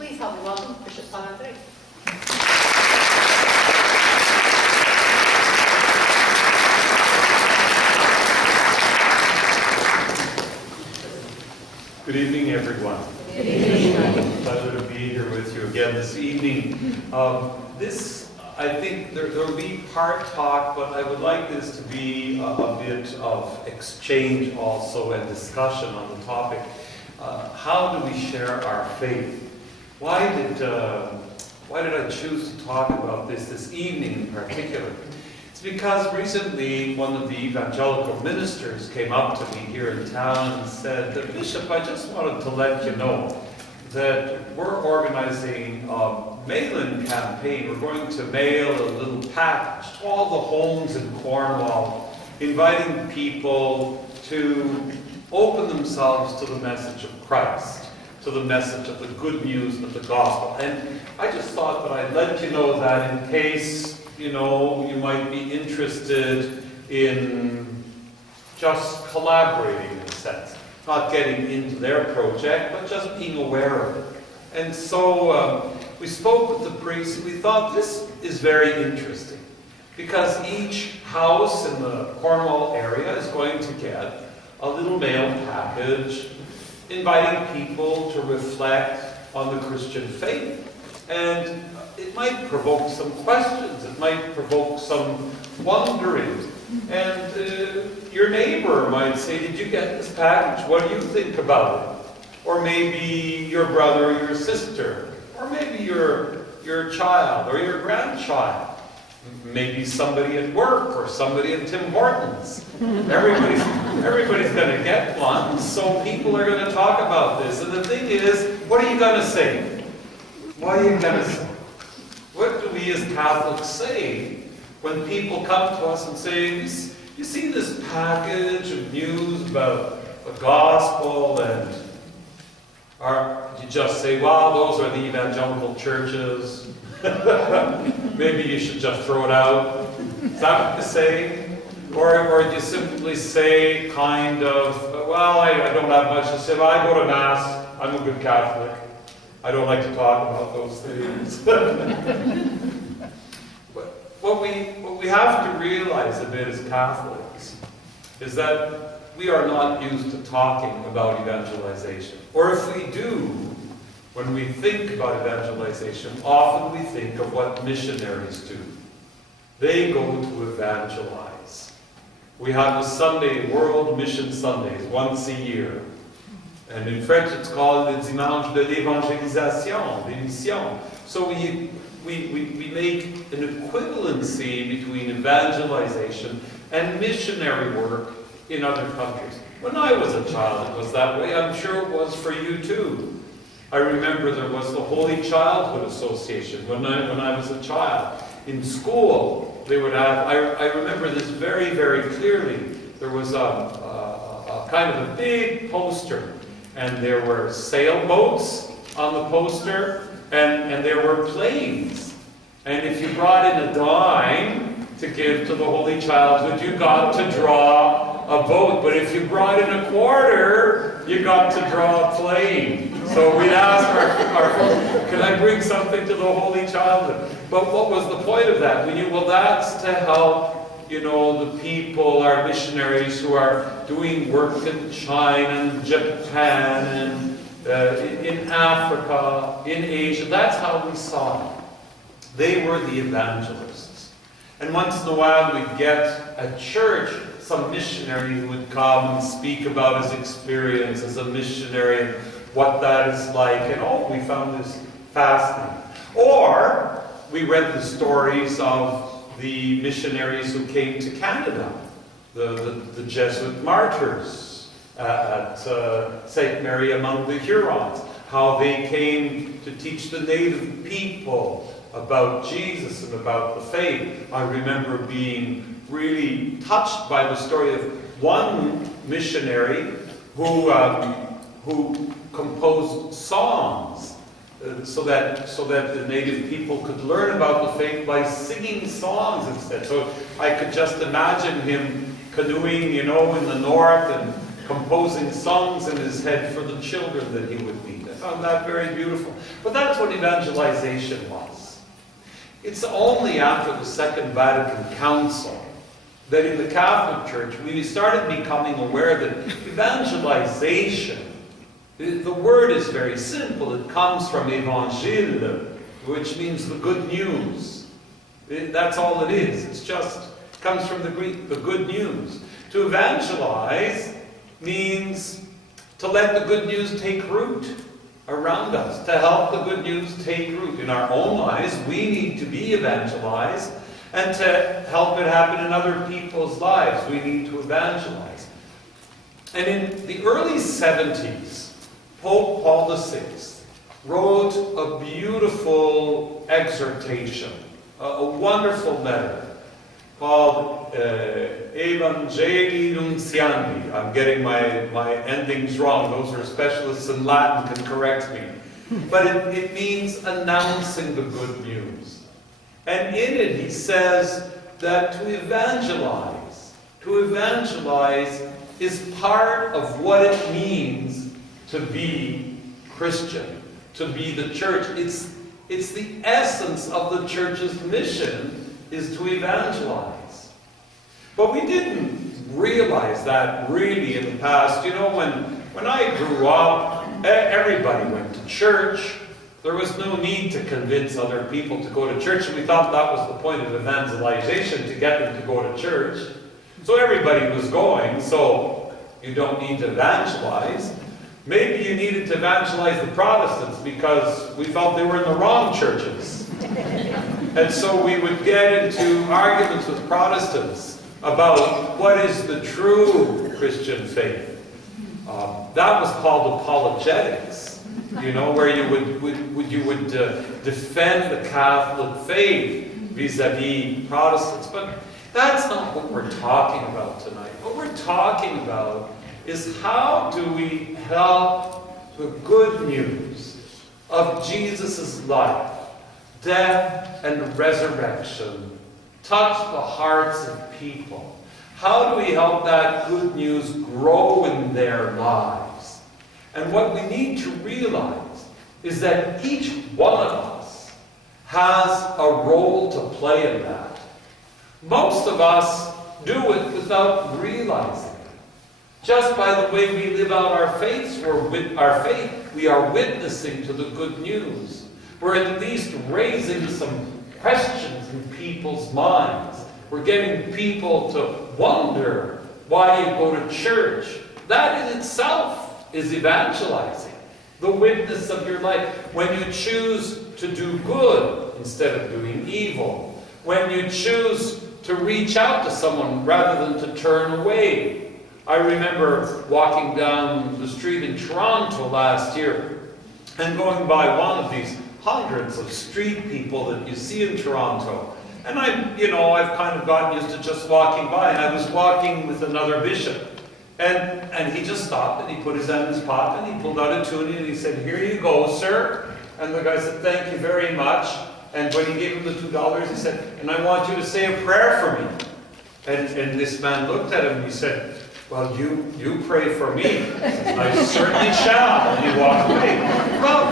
Please help me welcome Bishop Paul-André. Good evening, everyone. Good evening. Pleasure to be here with you again this evening. I think there will be part talk, but I would like this to be a bit of exchange also and discussion on the topic. How do we share our faith? Why did I choose to talk about this evening in particular? It's because recently one of the evangelical ministers came up to me here in town and said, "Bishop, I just wanted to let you know that we're organizing a mail-in campaign. We're going to mail a little package to all the homes in Cornwall, inviting people to open themselves to the message of Christ, to the message of the good news of the gospel." And I just thought that I'd let you know that in case, you might be interested in just collaborating in a sense. Not getting into their project, but just being aware of it. And so we spoke with the priest, and we thought this is very interesting, because each house in the Cornwall area is going to get a little mail package inviting people to reflect on the Christian faith. And it might provoke some questions, it might provoke some wondering. And your neighbor might say, "Did you get this package? What do you think about it?" Or maybe your brother or your sister, or maybe your child or your grandchild. Maybe somebody at work or somebody at Tim Hortons. Everybody's going to get one, so people are going to talk about this. And the thing is, what are you going to say? What are you going to say? What do we as Catholics say when people come to us and say, "You see this package of news about the gospel," and you just say, "Well, those are the evangelical churches. Maybe you should just throw it out"? Is that what you say? Or do you simply say, kind of, "Well, I don't have much to say. Well, I go to Mass. I'm a good Catholic. I don't like to talk about those things." What we have to realize a bit as Catholics is that we are not used to talking about evangelization. Or if we do, when we think about evangelization, often we think of what missionaries do. They go to evangelize. We have the Sunday, World Mission Sundays, once a year. And in French it's called les dimanches de l'Evangelisation, des missions. So we make an equivalency between evangelization and missionary work in other countries. When I was a child, it was that way. I'm sure it was for you too. I remember there was the Holy Childhood Association when I was a child. In school, they would have, I remember this very, very clearly. There was a kind of a big poster, and there were sailboats on the poster, and there were planes. And if you brought in a dime to give to the Holy Childhood, you got to draw a boat. But if you brought in a quarter, you got to draw a plane. So we'd ask our folks, "Can I bring something to the Holy Childhood?" But what was the point of that? We knew, well, that's to help, the people, our missionaries who are doing work in China and Japan and in Africa, in Asia. That's how we saw it. They were the evangelists. And once in a while we'd get at church some missionary who would come and speak about his experience as a missionary and what that is like. And we found this fascinating. Or we read the stories of the missionaries who came to Canada, the Jesuit martyrs at St. Mary among the Hurons, how they came to teach the native people about Jesus and about the faith. I remember being really touched by the story of one missionary who composed songs so that the native people could learn about the faith by singing songs instead. So I could just imagine him canoeing, in the north and composing songs in his head for the children that he would meet. found that very beautiful. But that's what evangelization was. It's only after the Second Vatican Council that in the Catholic Church we started becoming aware that evangelization, the word is very simple. It comes from Evangelical, which means the good news. That's all it is. It's just, it comes from the Greek, the good news. To evangelize means to let the good news take root around us, to help the good news take root. In our own lives, we need to be evangelized, and to help it happen in other people's lives, we need to evangelize. And in the early 70s, Pope Paul VI wrote a beautiful exhortation, a wonderful letter called Evangelization. I'm getting my endings wrong. Those who are specialists in Latin can correct me. But it means announcing the good news. And in it he says that to evangelize is part of what it means to be Christian, to be the church. It's the essence of the church's mission, is to evangelize. But we didn't realize that really in the past. You know, when I grew up, everybody went to church. There was no need to convince other people to go to church, and we thought that was the point of evangelization, to get them to go to church. So everybody was going, so you don't need to evangelize. Maybe you needed to evangelize the Protestants because we felt they were in the wrong churches. And so we would get into arguments with Protestants about what is the true Christian faith. That was called apologetics, you know, where you would defend the Catholic faith vis-a-vis Protestants. But that's not what we're talking about tonight. What we're talking about is how do we help the good news of Jesus' life, death, and resurrection touch the hearts of people? How do we help that good news grow in their lives? And what we need to realize is that each one of us has a role to play in that. Most of us do it without realizing it. Just by the way we live out our faith, we are witnessing to the good news. We're at least raising some questions in people's minds. We're getting people to wonder why you go to church. That in itself is evangelizing. The witness of your life. When you choose to do good instead of doing evil. When you choose to reach out to someone rather than to turn away. I remember walking down the street in Toronto last year and going by one of these hundreds of street people that you see in Toronto. And I've kind of gotten used to just walking by, and I was walking with another bishop. And he just stopped, and he put his hand in his pocket, and he pulled out a toonie, and he said, "Here you go, sir." And the guy said, "Thank you very much." And when he gave him the $2, he said, "And I want you to say a prayer for me." And this man looked at him, and he said, "Well, you pray for me." He said, "I certainly shall." And he walked away. Well,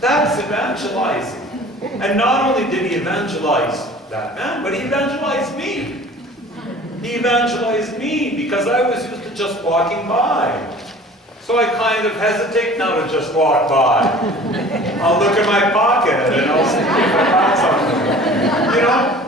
that's evangelizing. And not only did he evangelize that man, but he evangelized me. He evangelized me because I was used to just walking by. So I kind of hesitate now to just walk by. I'll look in my pocket and I'll see if I got something. You know,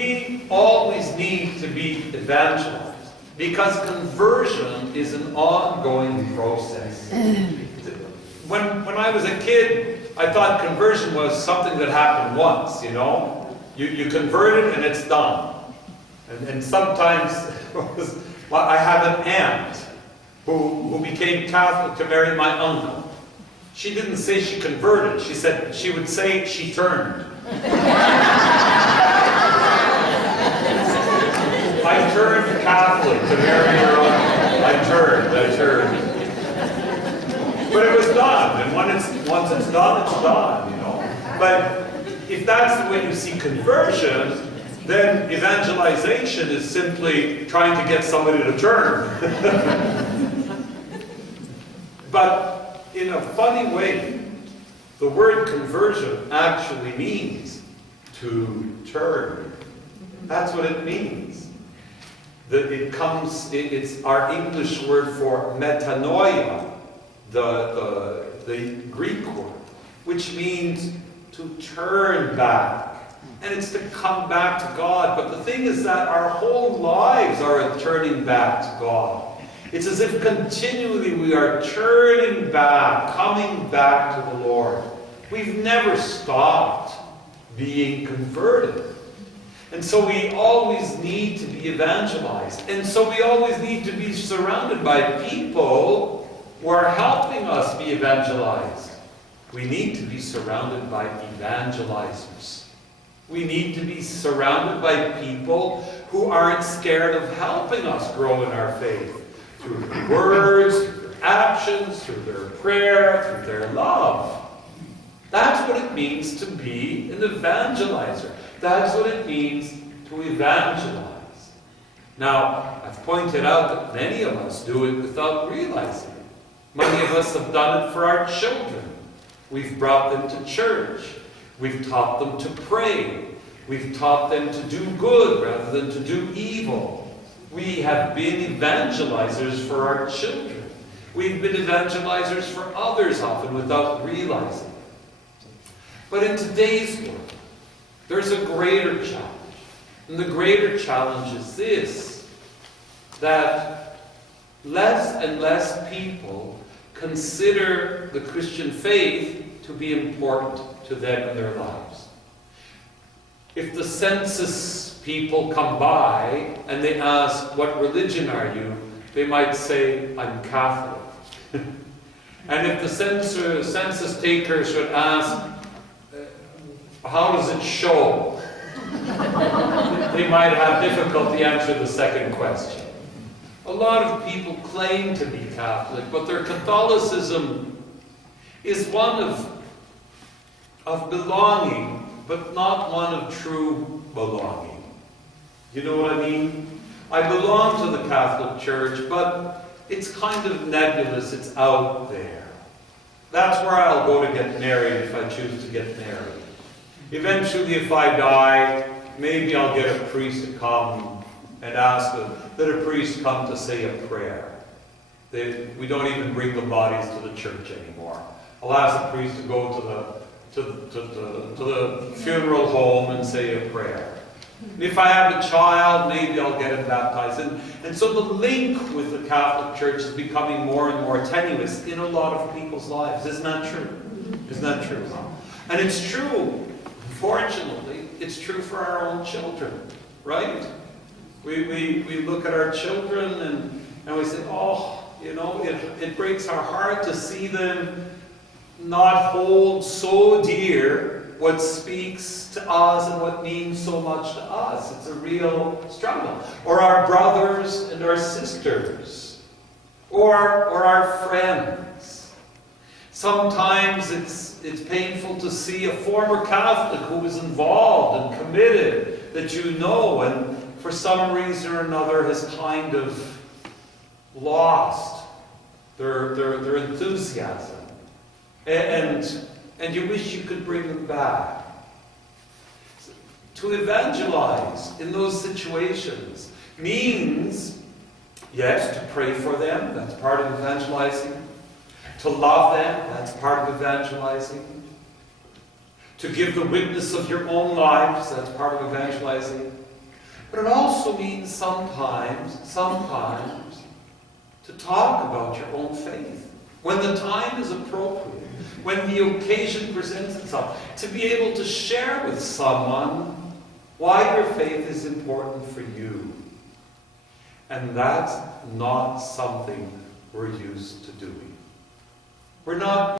we always need to be evangelized because conversion is an ongoing process. When I was a kid, I thought conversion was something that happened once, you know. You converted and it's done. And sometimes, I have an aunt who became Catholic to marry my uncle. She didn't say she converted. She would say she turned. I turned Catholic to marry your uncle. I turned. But it was done, and once it's done, you know. But if that's the way you see conversion, then evangelization is simply trying to get somebody to turn. But in a funny way, the word conversion actually means to turn. That's what it means. It's our English word for metanoia, the Greek word, which means to turn back. And it's to come back to God. But the thing is that our whole lives are a turning back to God. It's as if continually we are turning back, coming back to the Lord. We've never stopped being converted. And so we always need to be evangelized. And so we always need to be surrounded by people who are helping us be evangelized. We need to be surrounded by evangelizers. We need to be surrounded by people who aren't scared of helping us grow in our faith. Through their words, through their actions, through their prayer, through their love. That's what it means to be an evangelizer. That's what it means to evangelize. Now, I've pointed out that many of us do it without realizing it. Many of us have done it for our children. We've brought them to church. We've taught them to pray. We've taught them to do good rather than to do evil. We have been evangelizers for our children. We've been evangelizers for others often without realizing it. But in today's world, there's a greater challenge. And the greater challenge is this, that less and less people consider the Christian faith to be important to them in their lives. If the census people come by and they ask, what religion are you? They might say, I'm Catholic. And if the census taker should ask, how does it show? They might have difficulty answering the second question. A lot of people claim to be Catholic, but their Catholicism is one of belonging, but not one of true belonging. You know what I mean? I belong to the Catholic Church, but it's kind of nebulous, it's out there. That's where I'll go to get married if I choose to get married. Eventually, if I die, maybe I'll get a priest to come and ask that a priest come to say a prayer. We don't even bring the bodies to the church anymore. I'll ask the priest to go to the funeral home and say a prayer. And if I have a child, maybe I'll get him baptized. And so the link with the Catholic Church is becoming more and more tenuous in a lot of people's lives. Isn't that true? Isn't that true? And it's true, fortunately, it's true for our own children, right? We look at our children and we say, oh, you know, it breaks our heart to see them not hold so dear what speaks to us and what means so much to us. It's a real struggle. Or our brothers and our sisters. Or our friends. Sometimes it's painful to see a former Catholic who is involved and committed that you know and for some reason or another has kind of lost their enthusiasm. And you wish you could bring them back. To evangelize in those situations means, yes, to pray for them, that's part of evangelizing. To love them, that's part of evangelizing. To give the witness of your own lives, that's part of evangelizing. But it also means sometimes, to talk about your own faith. When the time is appropriate, when the occasion presents itself, to be able to share with someone why your faith is important for you. And that's not something we're used to doing. We're not